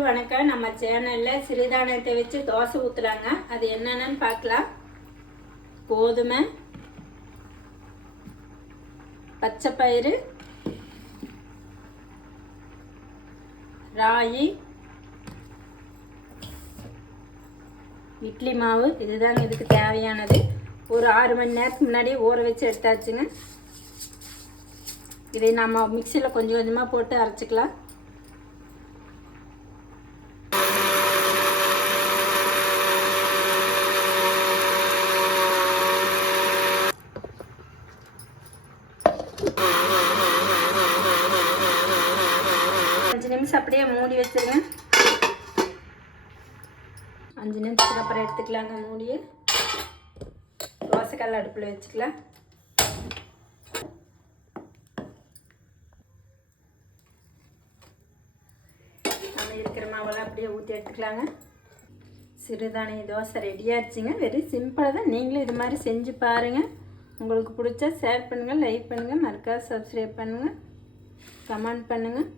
வணக்கம். நம்ம சேனலில் சிறுதானியத்தை வச்சு தோசை ஊற்றுறாங்க. அது என்னென்னு பார்க்கலாம். கோதுமை, பச்சைப்பயிறு, ராகி, இட்லி மாவு, இதுதாங்க இதுக்கு தேவையானது. ஒரு 6 மணி நேரத்துக்கு முன்னாடி ஊற வச்சு எடுத்தாச்சுங்க. இதை நம்ம மிக்சியில் கொஞ்சம் கொஞ்சமாக போட்டு அரைச்சிக்கலாம். அப்படியே மூடி வச்சிருங்க. 5 நிமிஷத்துக்கு அப்புறம் எடுத்துக்கலாங்க. மூடியை தோசைக்கல் அடுப்பில் வச்சுக்கலாம். நம்ம இருக்கிற மாவெல்லாம் அப்படியே ஊற்றி எடுத்துக்கலாங்க. சிறுதானிய தோசை ரெடியாகிடுச்சிங்க. வெரி சிம்பிளாக தான். நீங்களும் இது மாதிரி செஞ்சு பாருங்கள். உங்களுக்கு பிடிச்சா ஷேர் பண்ணுங்கள், லைக் பண்ணுங்கள், மறக்காம சப்ஸ்கிரைப் பண்ணுங்கள், கமெண்ட் பண்ணுங்கள்.